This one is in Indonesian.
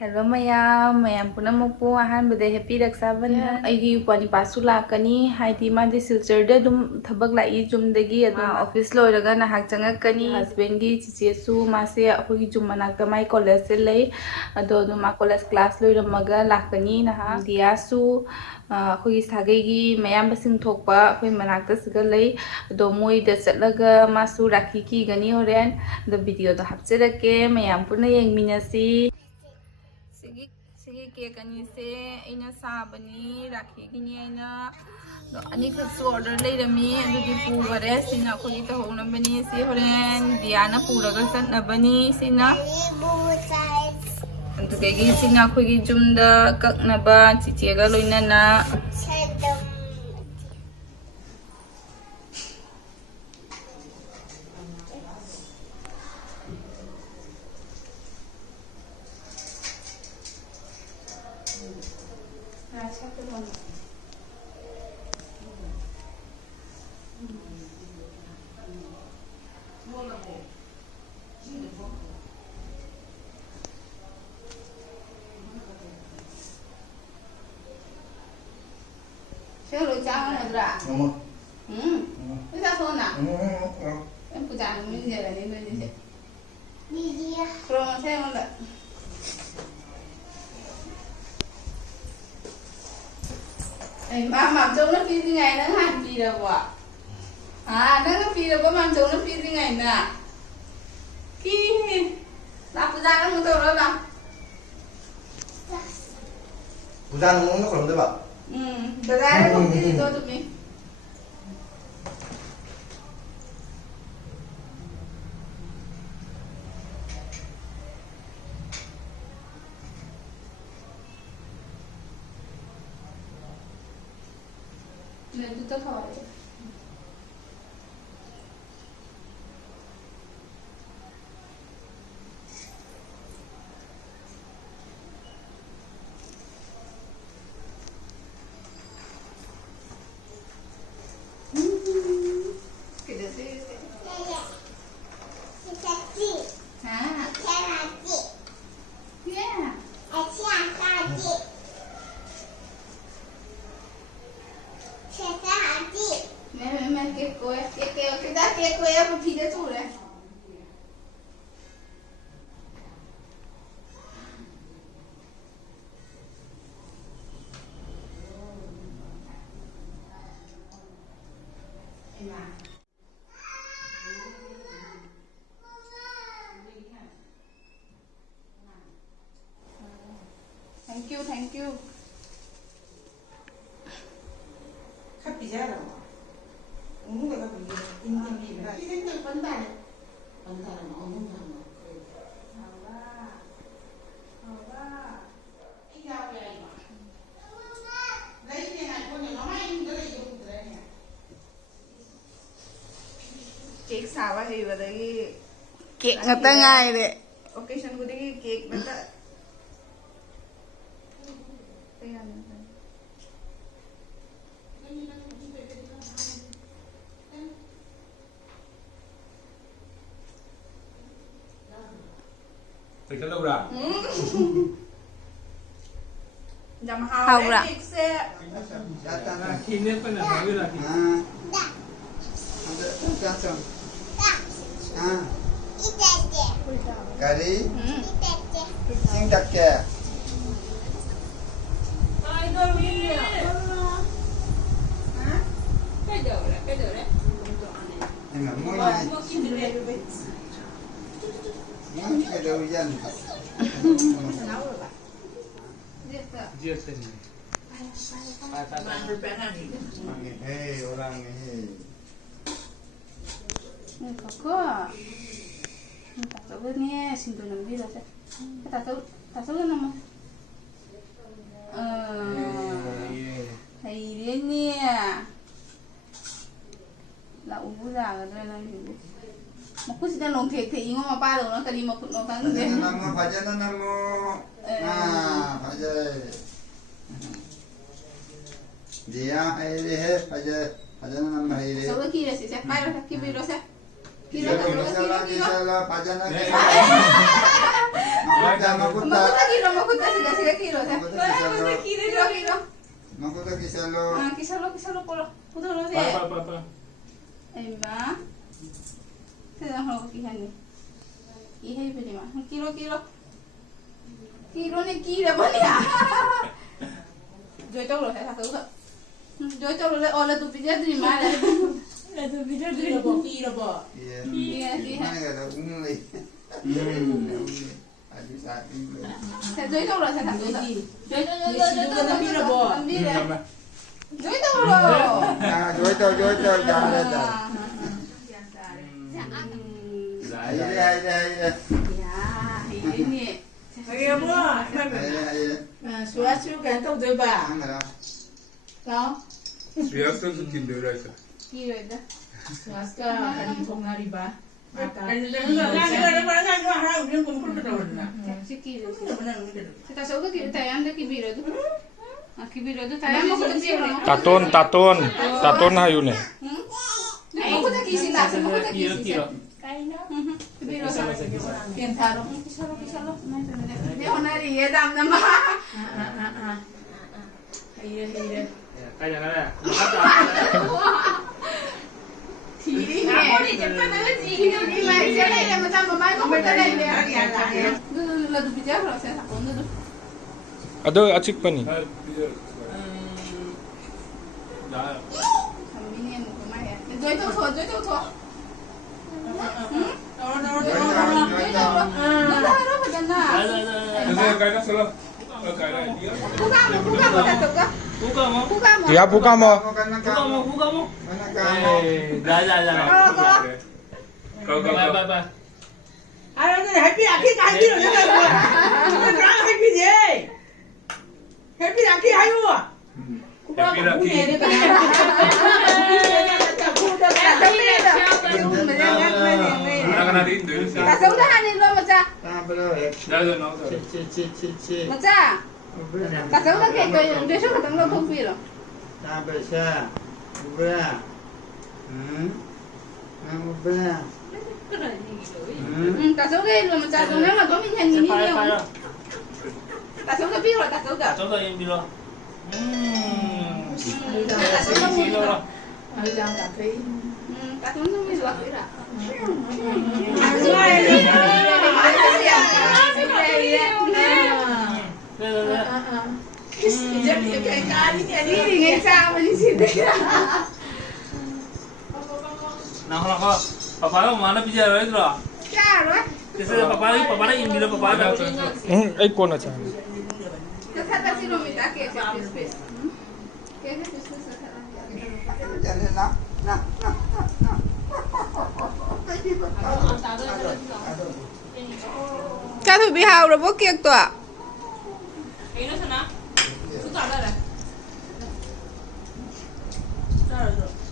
Hello mayam, mayam punamuku ahanbada happy Rakshaban. Aigi upanipasu lakani haidi madi silchar dum thabak lai jumdagi adum office loiraga nahak changakani husband gi chichesu mase akhoi jum manakta mai college se lei ado ma college class loiramaga lakani naha diasu akhoi sagai gi mayam basing thokpa akhoi manakta siga lei ado moi da chatlaga masu rakhi ki gani horen the video da hapcherake mayam puna yengminasi. Sigi cake ani se aina sabani rakhi gini aina ani khaksu order leirami adudi pugare sina khoi ta honabani si horen diana puraga chatnabani sina andugagi sina khoi gi jumda kaknaba chichega loinana Saya lu jangan ada. Bisa tuh nak? Em pujan ini jalan ini sih. Iya. Kalau saya enggak. Mà trông nó phi thế này nó hành gì đâu ạ? Nó phi đâu có mà trông nó phi thế này nè. Ki, là phụ gia nó không đâu đâu. Phụ gia nó còn đấy bạn. Phụ gia nó không cái gì đâu tụi mình. Nên tôi tất hỏi. Cái đó gì? Hả? Yeah. Mẹ kêu cô ấy, kêu cái đó kêu cô ấy một phi để tủ đấy. Thank you. Khắp đi ra rồi. Uống người ta bị in gì nữa. Cái cái vấn đề nó không làm được. Cái dao này mà. Lấy cái này con nhỏ nó hay nó lại dùng cái này. Cake sawa hi badagi cake ngata ngai de occasion gudigi cake bata Thì cái đâu ra? Jam hao ra. Khi nếp cái này nói là thì Kari, sing tak ke? Enggak mau ya. Cái đầu dân. Dia sini. Hei orang hei. Này có cơ. Tak tahu ni sindu nambi lah saya. Tak tahu nama. Hay dia ni. Là ubu ra rồi đây là ubu. Mà cứ xin lòng thiệt thì nhưng mà ba rồi nó cái đi mà nó bán cái gì. Nama Fajar nama. Fajar. Dia air Fajar. Fajar nama air. Sao cái kia là sẽ bay ra kia bị rồi sẽ. Kilo salah pajana kilo. Makuta. Makuta siga kilo sa. Kilo. Makuta kisalo. Kisalo polo. Putolo Pa, siya. pa, pa. Ay ba? Saya nak kihan ni. Kihan beri mah. Kilo. Kilo ni kilo apa ni? Joy tahu loh saya tahu tak. Joy tahu loh oleh tu pijat dari mana? Oleh tu pijat dari. Kilo bo. Iya. Mana kata umli. Aduh saat ini. Saya Joy tahu loh saya tahu tak. Joy Kilo bo. Joy tahu loh. Ah, joy tahu jangan ada. Ayo. Ya, ini. Ayo bo. Ayo. Suatu kan tahu deh ba. Angkat. Kau Reaction tu tidur rasa. kilo dah. Suatu kan tong hari ba. Maka. Kan Si kilo. Kita suka kilo tayang dah kibiro tu. Kibiro tu tayang mau kecil loh. Taton hayune. Mau kita kisi tak? Mau kita kisi. Kilo. Kibiro sa. Piantaro. Kisalo. Dia honari ya dam nama. Iya. Kaya na. Tiri ni. Aku ni cepat nak tiri ni. Malaysia ni yang macam mamai kau betul ni. Lalu bicara saya tak tahu tu. Ada acik pani. Dah. Kami ni yang muka mai. Joy tu. Dah apa jana? Dah. Kaya na solo. Kaya dia. Buka mo datuk ka. Buka mo. Ya buka mo. Buka mo. Mana ka? Dah. Kau. Bye. Ayo ni happy aki kahit dilo na ba. Ano happy day. Happy aki hayo. Happy Lucky. Nak rin doon siya. Kasaudahan lo macam. Ah, bro. Dah no. Macam. Kasaudah ke kau dia suka tengok kau piro. Ah, besar. Ubah. Ubah. Kasaudah lo macam tu nama kau minyak ni ni. Kasaudah piro kasaudah. Contoh yang bilo. Kasaudah. Ay jangan kafe. Kasaudah piro piro. Jadi kayak kali ni. Ini dengan sama di sini. Nah, kalau papa mana bicara itu lah. Claro. Jadi papa ini bilo papa ada. Ay kona cha. Kata si Romita que es space. ¿Qué es eso? Jangan nak. Ka thu bi hao rồi bố kiệt tọa.